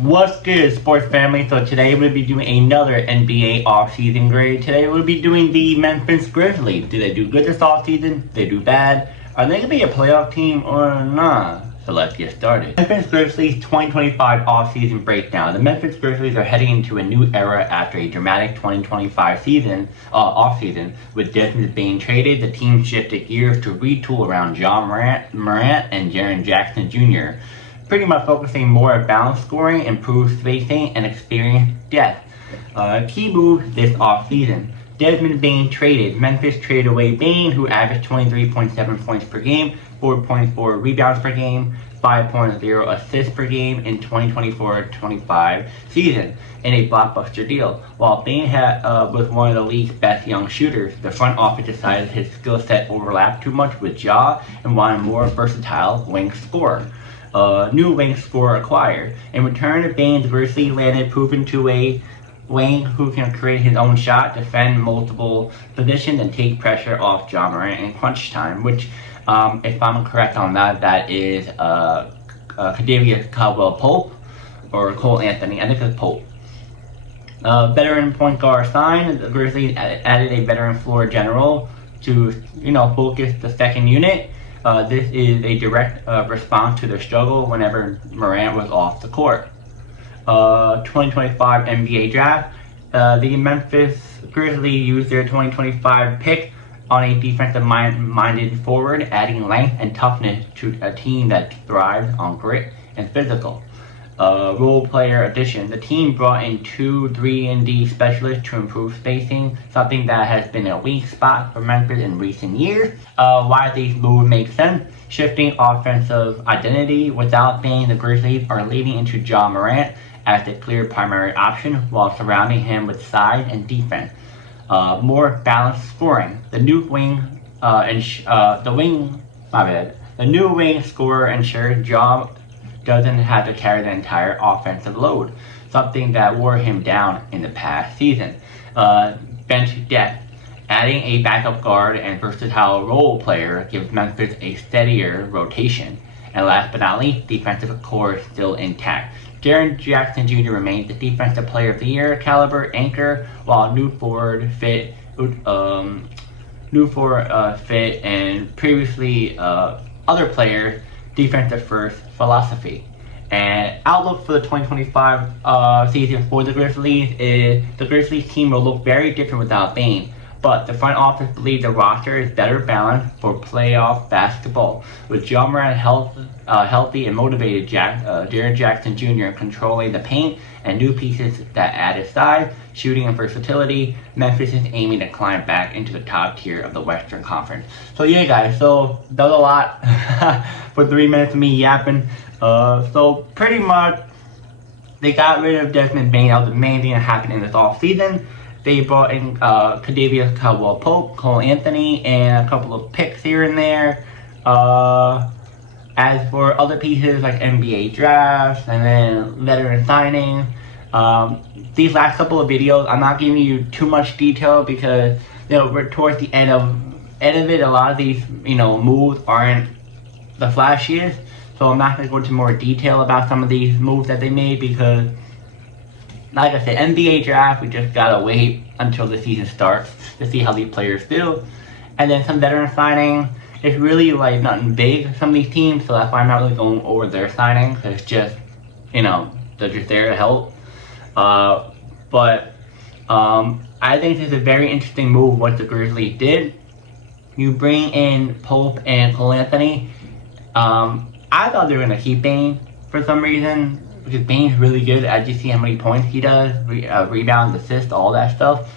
What's good, sports family? So today we'll be doing another NBA offseason grade. Today we'll be doing the Memphis Grizzlies. Do they do good this offseason? Do they do bad? Are they going to be a playoff team or not? So let's get started. Memphis Grizzlies 2025 offseason breakdown. The Memphis Grizzlies are heading into a new era after a dramatic 2025 offseason. With Desmond Bane traded, the team shifted gears to retool around Morant and Jaren Jackson Jr., pretty much focusing more on balanced scoring, improved spacing, and experienced depth. Key moves this offseason. Desmond Bane traded. Memphis traded away Bane, who averaged 23.7 points per game, 4.4 rebounds per game, 5.0 assists per game in 2024-25 season in a blockbuster deal. While Bane was one of the league's best young shooters, the front office decided his skill set overlapped too much with Ja and wanted a more versatile wing scorer. New wing scorer acquired. In return, Bane's Grizzlies landed proven two-way wing who can create his own shot, defend multiple positions, and take pressure off Ja Morant in crunch time, which, if I'm correct on that, that is Kadavius Caldwell-Pope or Cole Anthony. I think it's Pope. Veteran point guard signed. The Grizzlies added a veteran floor general to, focus the second unit. This is a direct response to their struggle whenever Morant was off the court. 2025 NBA draft. The Memphis Grizzlies used their 2025 pick on a defensive-minded forward, adding length and toughness to a team that thrives on grit and physical. Role player addition. The team brought in two 3-and-D specialists to improve spacing, something that has been a weak spot for Memphis in recent years. Why these moves make sense. Shifting offensive identity. Without Bane, the Grizzlies are leading into Ja Morant as the clear primary option while surrounding him with size and defense. More balanced scoring. The new wing scorer ensures Ja doesn't have to carry the entire offensive load, something that wore him down in the past season. Bench depth. Adding a backup guard and versatile role player gives Memphis a steadier rotation. And last but not least, defensive core is still intact. Jaren Jackson Jr. remains the Defensive Player of the Year caliber anchor, while new forward fit and previously other players defensive first philosophy. And outlook for the 2025 season for the Grizzlies is the Grizzlies team will look very different without Bane, but the front office believes the roster is better balanced for playoff basketball. With Ja Morant healthy and motivated, Jaren Jackson Jr. controlling the paint and new pieces that added size, shooting, and versatility, Memphis is aiming to climb back into the top tier of the Western Conference. So yeah, guys, so that was a lot for 3 minutes of me yapping. So pretty much, they got rid of Desmond Bane. That was the main thing that happened in this offseason. They brought in Kadavius Caldwell-Pope, Cole Anthony, and a couple of picks here and there. As for other pieces like NBA drafts and then veteran signings, these last couple of videos, I'm not giving you too much detail because we're towards the end of it. A lot of these moves aren't the flashiest, so I'm not going to go into more detail about some of these moves that they made because, like I said, NBA draft, we just gotta wait until the season starts to see how these players do. And then some veteran signing. It's really like nothing big, some of these teams, so that's why I'm not really going over their signings. It's just, they're just there to help. But I think this is a very interesting move what the Grizzlies did. You bring in Pope and Cole Anthony. I thought they were gonna keep Bane for some reason, because Bane's really good. I just see how many points he does, rebounds, assists, all that stuff.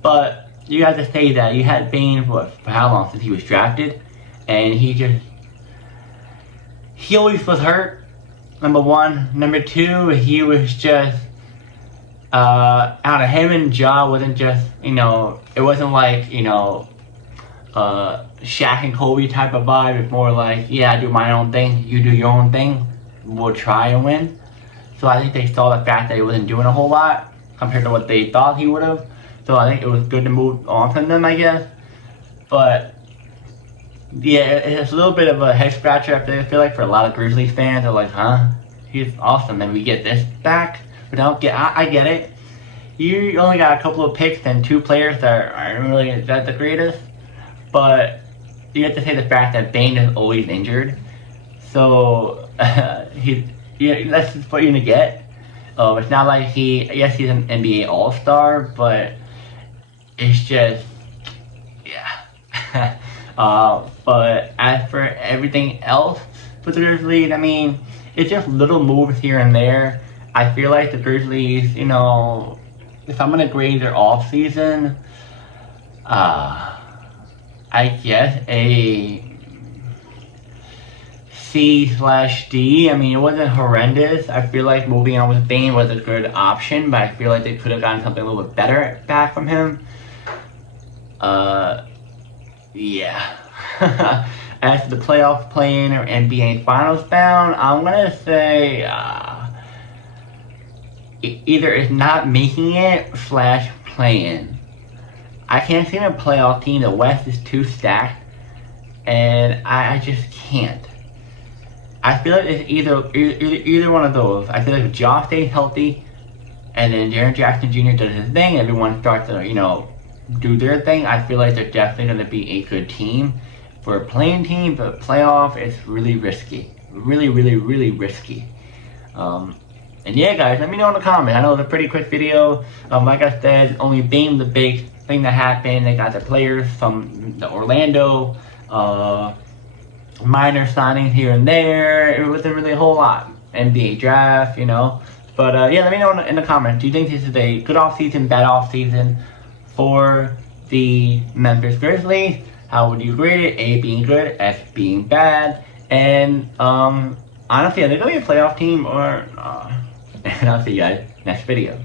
But you have to say that you had Bane for how long since he was drafted, and he always was hurt, number one. Number two, he was just, out of him and Ja wasn't just, it wasn't like, Shaq and Kobe type of vibe. It's more like, yeah, I do my own thing, you do your own thing, we'll try and win. So I think they saw the fact that he wasn't doing a whole lot compared to what they thought he would have. So I think it was good to move on from them, I guess. But yeah, it's a little bit of a head scratcher. I feel like for a lot of Grizzlies fans, they're like, huh? he's awesome. And we get this back. I get it. You only got a couple of picks and 2 players that aren't really that the greatest. But you have to say the fact that Bane is always injured. So that's just what you're gonna get. It's not like yes, he's an NBA All-Star, but it's just, yeah. But as for everything else with the Grizzlies, I mean, it's just little moves here and there. I feel like the Grizzlies, you know, if I'm gonna grade their offseason, I guess a C/D. I mean, it wasn't horrendous. I feel like moving on with Bane was a good option, but I feel like they could have gotten something a little bit better back from him. Yeah. As for the playoff play-in or NBA Finals bound, I'm gonna say either it's not making it / play-in. I can't see a playoff team. The West is too stacked, and I just can't. I feel like it's either one of those. I feel like if Josh stays healthy, and then Jaren Jackson Jr. does his thing, everyone starts to, you know, do their thing. I feel like they're definitely going to be a good team. For a playing team, but playoff is really risky. Really, really, really risky. And yeah, guys, let me know in the comments. I know it's a pretty quick video. Like I said, only being the big thing that happened. They got the players from the Orlando, minor signings here and there. It wasn't really a whole lot. NBA draft, you know. But yeah, let me know in the comments. Do you think this is a good offseason, bad offseason for the Memphis Grizzlies? How would you grade it? A being good, F being bad. And honestly, are they going to be a playoff team or? And I'll see you guys next video.